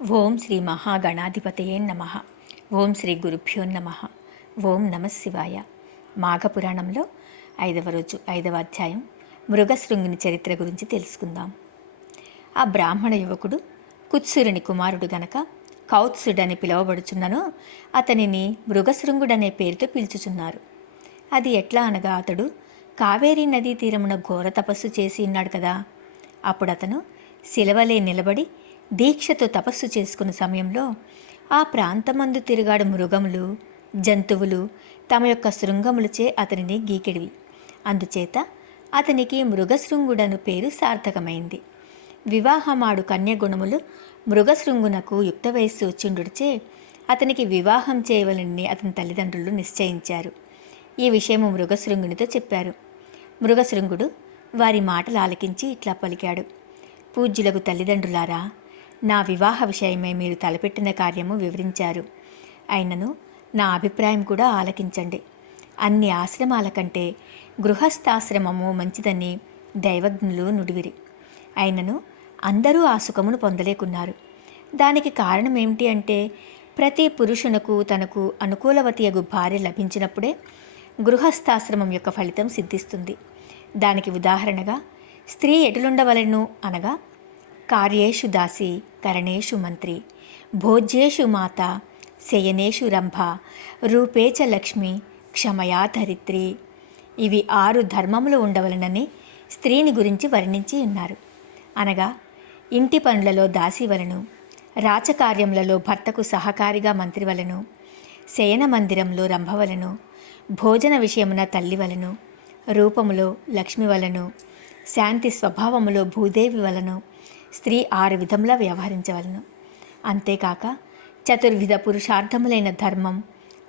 ఓం శ్రీ మహాగణాధిపతయే నమ. ఓం శ్రీ గురుభ్యో నమ. ఓం నమ శివాయ. మాఘపురాణంలో 5వ రోజు 5వ అధ్యాయం మృగశృంగుని చరిత్ర గురించి తెలుసుకుందాం. ఆ బ్రాహ్మణ యువకుడు కుత్సురుని కుమారుడు గనక కౌత్సుడని పిలువబడుచున్నను అతనిని మృగశృంగుడనే పేరుతో పిలుచుచున్నారు. అది ఎట్లా అనగా, అతడు కావేరీ నదీ తీరమున ఘోర తపస్సు చేసి ఉన్నాడు కదా. అప్పుడు అతను శిలవలే నిలబడి దీక్షతో తపస్సు చేసుకున్న సమయంలో ఆ ప్రాంతమందు తిరుగాడు మృగములు, జంతువులు తమ యొక్క శృంగములచే అతనిని గీకెడివి. అందుచేత అతనికి మృగశృంగుడను పేరు సార్థకమైంది. వివాహమాడు కన్యగుణములు మృగశృంగునకు యుక్త వయస్సు వచ్చిండుడిచే అతనికి వివాహం చేయవలని అతని తల్లిదండ్రులు నిశ్చయించారు. ఈ విషయము మృగశృంగునితో చెప్పారు. మృగశృంగుడు వారి మాటలు ఆలకించి ఇట్లా పలికాడు: పూజ్యులకు తల్లిదండ్రులారా, నా వివాహ విషయమై మీరు తలపెట్టిన కార్యము వివరించారు. అయినను నా అభిప్రాయం కూడా ఆలకించండి. అన్ని ఆశ్రమాల కంటే గృహస్థాశ్రమము మంచిదని దైవజ్ఞులు నుడివిరి. అయినను అందరూ ఆ సుఖమును పొందలేకున్నారు. దానికి కారణం ఏమిటి అంటే, ప్రతి పురుషునకు తనకు అనుకూలవతియగు భార్య లభించినప్పుడే గృహస్థాశ్రమం యొక్క ఫలితం సిద్ధిస్తుంది. దానికి ఉదాహరణగా స్త్రీ ఎటులుండవలెను అనగా, కార్యేషు దాసి, కరణేషు మంత్రి, భోజ్యేషు మాత, శయనేషు రంభ, రూపేచ లక్ష్మి, క్షమయా ధరిత్రి. ఇవి 6 ధర్మములు ఉండవలనని స్త్రీని గురించి వర్ణించి ఉన్నారు. అనగా ఇంటి పనులలో దాసి వలను, రాచకార్యములలో భర్తకు సహకారిగా మంత్రి వలను, శయన మందిరంలో రంభ వలను, భోజన విషయమున తల్లి వలను, రూపములో లక్ష్మి వలను, శాంతి స్వభావములో భూదేవి వలను స్త్రీ 6 విధములా వ్యవహరించవలను. అంతేకాక చతుర్విధ పురుషార్థములైన ధర్మం,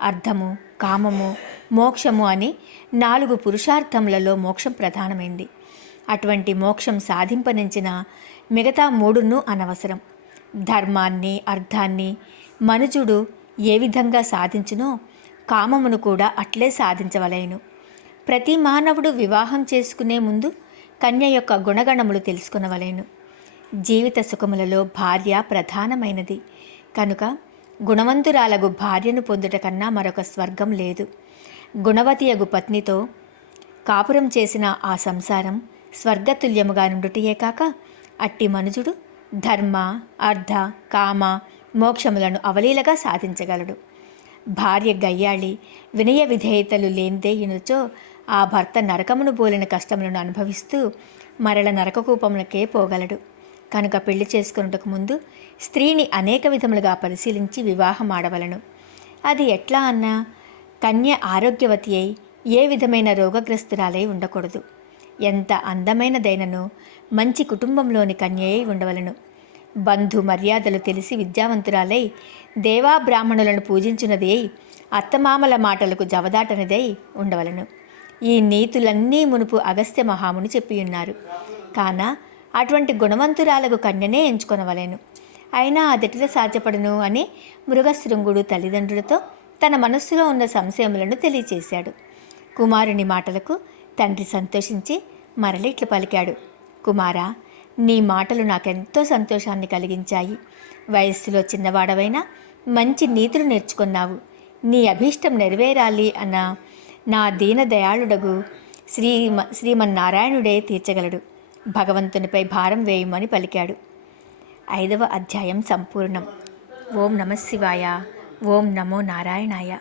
అర్థము, కామము, మోక్షము అని 4 పురుషార్థములలో మోక్షం ప్రధానమైంది. అటువంటి మోక్షం సాధింపనించిన మిగతా 3 అనవసరం. ధర్మాన్ని, అర్థాన్ని మనుజుడు ఏ విధంగా సాధించునో కామమును కూడా అట్లే సాధించవలెను. ప్రతి మానవుడు వివాహం చేసుకునే ముందు కన్య యొక్క గుణగణములు తెలుసుకునవలెను. జీవిత సుఖములలో భార్య ప్రధానమైనది కనుక గుణవంతురాలగు భార్యను పొందుట కన్నా మరొక స్వర్గం లేదు. గుణవతియగు పత్నితో కాపురం చేసిన ఆ సంసారం స్వర్గతుల్యముగా నుండుటయే కాక అట్టి మనుజుడు ధర్మ, అర్థ, కామ, మోక్షములను అవలీలగా సాధించగలడు. భార్య గయ్యాళి, వినయ విధేయతలు లేనిదే ఇనుచో ఆ భర్త నరకమును బోలిన కష్టములను అనుభవిస్తూ మరల నరకకూపములకే పోగలడు. కనుక పెళ్లి చేసుకున్నటకు ముందు స్త్రీని అనేక విధములుగా పరిశీలించి వివాహం ఆడవలను. అది ఎట్లా అన్నా కన్య ఆరోగ్యవతి అయి ఏ విధమైన రోగగ్రస్తురాలై ఉండకూడదు. ఎంత అందమైనదైనను మంచి కుటుంబంలోని కన్యయై ఉండవలను. బంధు మర్యాదలు తెలిసి విద్యావంతురాలై దేవా బ్రాహ్మణులను పూజించున్నది అయి అత్తమామల మాటలకు జవదాటనిదై ఉండవలను. ఈ నీతులన్నీ మునుపు అగస్త్య మహాముని చెప్పియున్నారు. కాన అటువంటి గుణవంతురాలకు కన్యనే ఎంచుకొనవలెను. అయినా అదెట్ల సాధ్యపడును అని మృగశృంగుడు తల్లిదండ్రులతో తన మనస్సులో ఉన్న సంశయములను తెలియచేశాడు. కుమారుని మాటలకు తండ్రి సంతోషించి మరలి ఇట్లు పలికాడు: కుమారా, నీ మాటలు నాకెంతో సంతోషాన్ని కలిగించాయి. వయస్సులో చిన్నవాడవైనా మంచి నీతులు నేర్చుకున్నావు. నీ అభీష్టం నెరవేరాలి అన్న నా దీనదయాళుడగు శ్రీమన్నారాయణుడే తీర్చగలడు. భగవంతునిపై భారం వేయమని పలికాడు. 5వ అధ్యాయం సంపూర్ణం. ఓం నమ శివాయ. ఓం నమో నారాయణాయ.